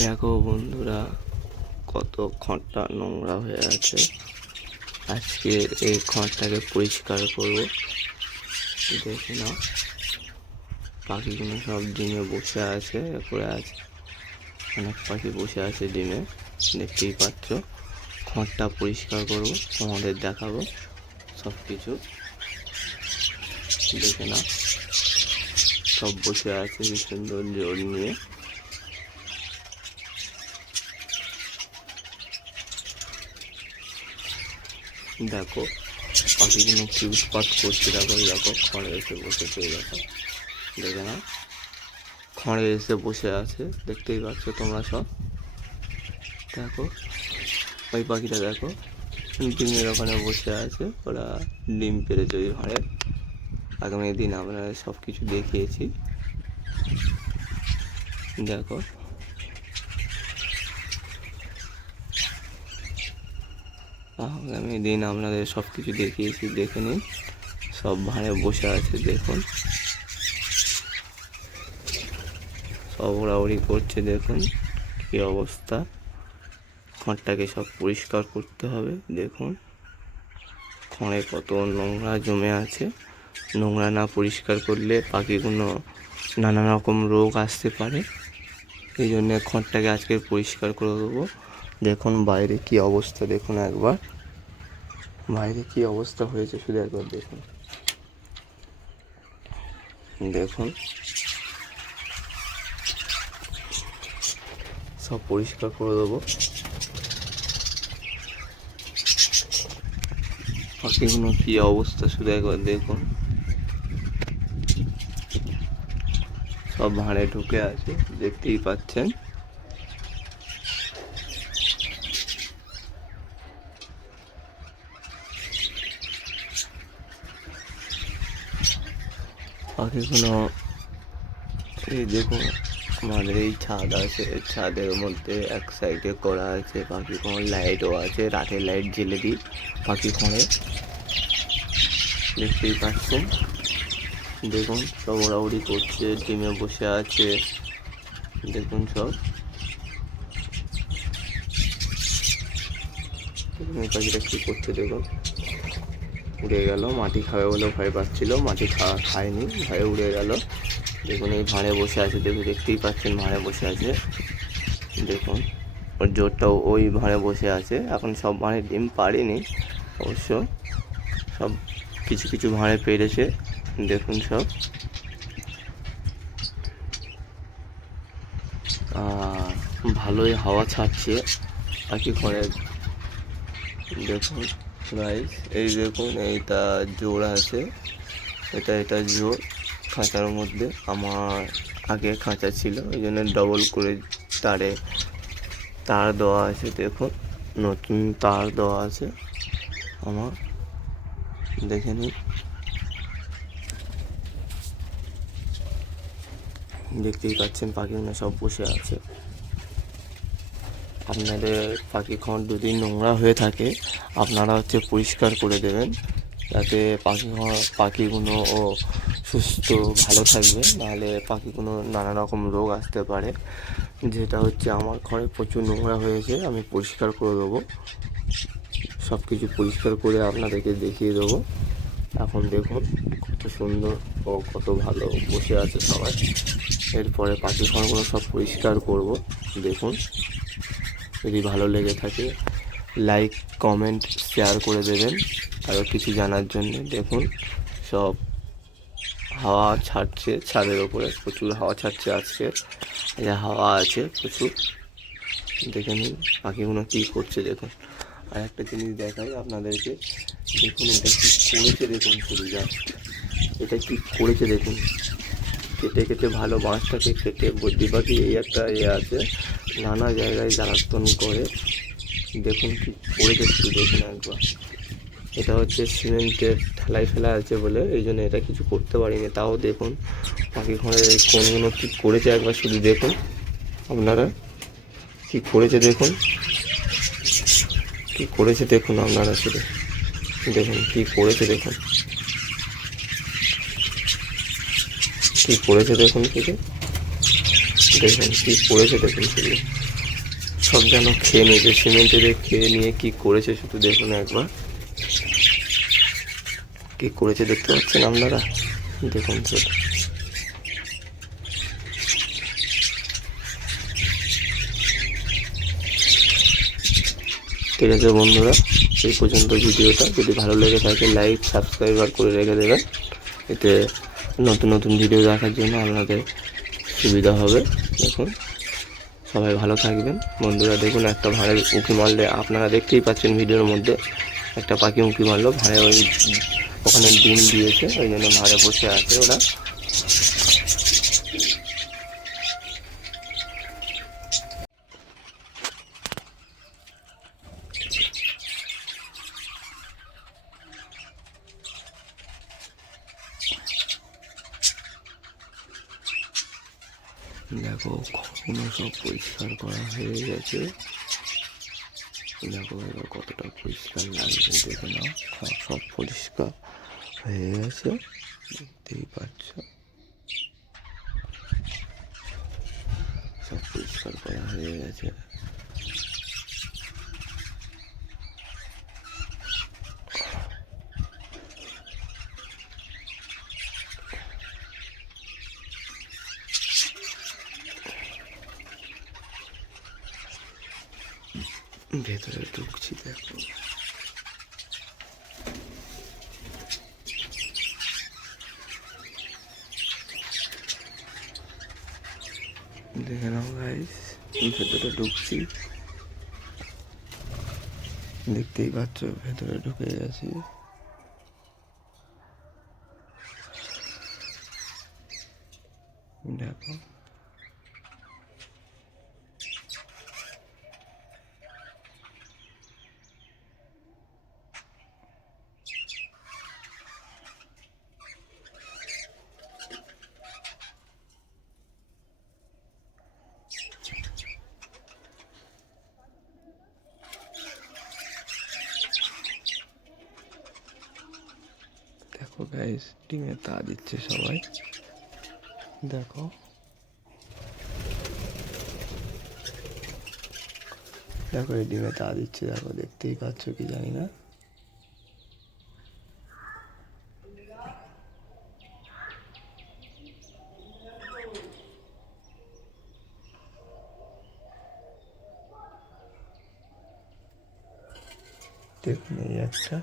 দেখো বন্ধুরা, কত খড়টা নোংরা হয়ে আছে। আজকে এই খড়টাকে পরিষ্কার করব। দেখে নাও, পাখিগুলো সব ডিমে বসে আছে, করে আছে। অনেক পাখি বসে আছে ডিমে, দেখতেই পাচ্ছ। খড়টা পরিষ্কার করব, তোমাদের দেখাবো সব কিছু। দেখে নাও, সব বসে আছে কি সুন্দর জোর নিয়ে। দেখো পাখিগুলো কি উৎপাত করছে, দেখো খড়ে এসে বসেছে। দেখে না, খড়ে এসে বসে আছে, দেখতেই পাচ্ছ তোমরা সব। দেখো ওই পাখিটা, দেখো ডিমের ওখানে বসে আছে, ওরা ডিম পেড়েছে ওই ঘরে। আগামী দিন আমরা সব কিছু দেখিয়েছি। দেখো আগামী দিন আপনাদের সব কিছু দেখিয়েছি, দেখে নিন। সব ভাঁড়ে বসে আছে, দেখুন সব ওড়াউড়ি করছে। দেখুন কি অবস্থা, খড়টাকে সব পরিষ্কার করতে হবে। দেখুন খড়ে কত নোংরা জমে আছে। নোংরা না পরিষ্কার করলে পাখিগুলো নানা রকম রোগ আসতে পারে। এই জন্য খড়টাকে আজকে পরিষ্কার করে দেবো। দেখুন বাইরে কি অবস্থা, দেখুন একবার বাইরে কি অবস্থা হয়েছে, শুধু একবার দেখুন। দেখুন সব পরিষ্কার করে দেবো। পাখিগুলো কি অবস্থা শুধু একবার দেখুন। সব ভাঁড়ে ঢুকে আছে, দেখতেই পাচ্ছেন। পাখিগুলো এই দেখুন, আমাদের এই ছাদ আছে, ছাদের মধ্যে এক সাইডে করা আছে পাখি খড়, লাইটও আছে, রাতের লাইট জ্বেলে দিই পাখি খড়ে, দেখতেই পাচ্ছেন। দেখুন সব ওড়াউড়ি করছে, ডিমে বসে আছে, দেখুন সব। এই পাখিটা কী করছে দেখুন, উড়ে গেল। মাটি খাবে বলে ভয় পাচ্ছিল, মাটি খায়নি, ভয়ে উড়ে গেল। দেখুন এই ভাঁড়ে বসে আছে, দেখতেই পাচ্ছেন ভাঁড়ে বসে আছে। দেখুন ওর জোরটাও ওই ভাঁড়ে বসে আছে। এখন সব ভাঁড়ে ডিম পাড়েনি অবশ্য, সব কিছু কিছু ভাঁড়ে পেরেছে। দেখুন সব ভালোই হাওয়া ছাড়ছে পাখি ঘরে। দেখুন গাইস, এই দেখুন এইটা জোর আছে, এটা জোর খাঁচার মধ্যে। আমার আগে খাঁচা ছিল, ওই জন্য ডবল করে তার দেওয়া আছে। দেখুন নতুন তার দেওয়া আছে আমার, দেখে নিন। দেখতেই পাচ্ছেন পাখিগুলো সব বসে আছে। আপনাদের পাখি খড় যদি নোংরা হয়ে থাকে, আপনারা পরিষ্কার করে দেবেন, যাতে পাখিগুলো ও সুস্থ ভালো থাকবে। নাহলে পাখিগুলো নানা রকম রোগ আসতে পারে। যেটা আমার ঘরে প্রচুর নোংরা হয়েছে, আমি পরিষ্কার করে দেবো। সব কিছু পরিষ্কার করে আপনাদেরকে দেখিয়ে দেবো। এখন দেখুন কত সুন্দর ও কত ভালো বসে আছে সবাই। এরপরে পাখি ঘরগুলো সব পরিষ্কার করব। দেখুন, যদি ভালো লেগে থাকে লাইক কমেন্ট শেয়ার করে দেবেন আরও কিছু জানার জন্য। দেখুন সব হাওয়া ছাড়ছে, ছাদের ওপরে প্রচুর হাওয়া ছাড়ছে আজকে, হাওয়া আছে প্রচুর। দেখে নিন পাখিগুলো কী করছে। দেখুন আর একটা জিনিস দেখাই আপনাদেরকে, দেখুন এটা কী করেছে। দেখুন শুধু এটা কী করেছে দেখুন, কেটে ভালো বাঁশটাকে কেটে বদ্যি পাখি এই একটা আছে, নানা জায়গায় জ্বালাতন করে। দেখুন কি করেছে শুধু দেখুন একবার। এটা সিমেন্টের ঢালাই ফেলা আছে বলে এই জন্য এটা কিছু করতে পারিনি। তাও দেখুন পাখি ঘরের এই কোনগুলো কী করেছে একবার শুধু দেখুন আপনারা, কী করেছে দেখুন, কী করেছে দেখুন আপনারা শুধু দেখুন কী করেছে দেখুন। কি করেছে দেখুন শুধু, দেখুন কি করেছে দেখুন শুধু, সব যেন খেয়ে নিয়েছে, সিমেন্টে খেয়ে নিয়ে কি করেছে শুধু দেখুন একবার, কি করেছে দেখতে পাচ্ছেন আপনারা, দেখুন শুধু। ঠিক আছে বন্ধুরা, এই পর্যন্ত ভিডিওটা, যদি ভালো লেগে থাকে লাইক সাবস্ক্রাইব আর করে রেখে দেবেন, এতে নতুন নতুন ভিডিও দেখার জন্য আপনাদের সুবিধা হবে। দেখুন সবাই ভালো থাকবেন বন্ধুরা। দেখুন একটা ভাঁড়ে উঁকি মারলে, আপনারা দেখতেই পাচ্ছেন ভিডিওর মধ্যে, একটা পাখি উঁকি মারলো ভাঁড়ে, ওই ওখানে ডিম দিয়েছে, ওই জন্য ভাঁড়ে বসে আছে ওরা। দেখো ঘরগুলো সব পরিষ্কার করা হয়ে গেছে, দেখো এবার কতটা পরিষ্কার লাগছে দেখে নাও, সব পরিষ্কার হয়ে গেছে, দেখতেই পাচ্ছ, সব পরিষ্কার করা হয়ে গেছে। ভেতরে ঢুকছি, দেখো দেখে নাও গাইস, ভেতরে ঢুকছি, দেখতেই পাচ্ছ ভেতরে ঢুকে গেছি। দেখো দেখো গাইস, ডিমে তা দিচ্ছে সবাই, দেখো দেখো এই ডিমে তা দিচ্ছে, দেখো দেখতেই পাচ্ছ কি জানি না। দেখুন এই একটা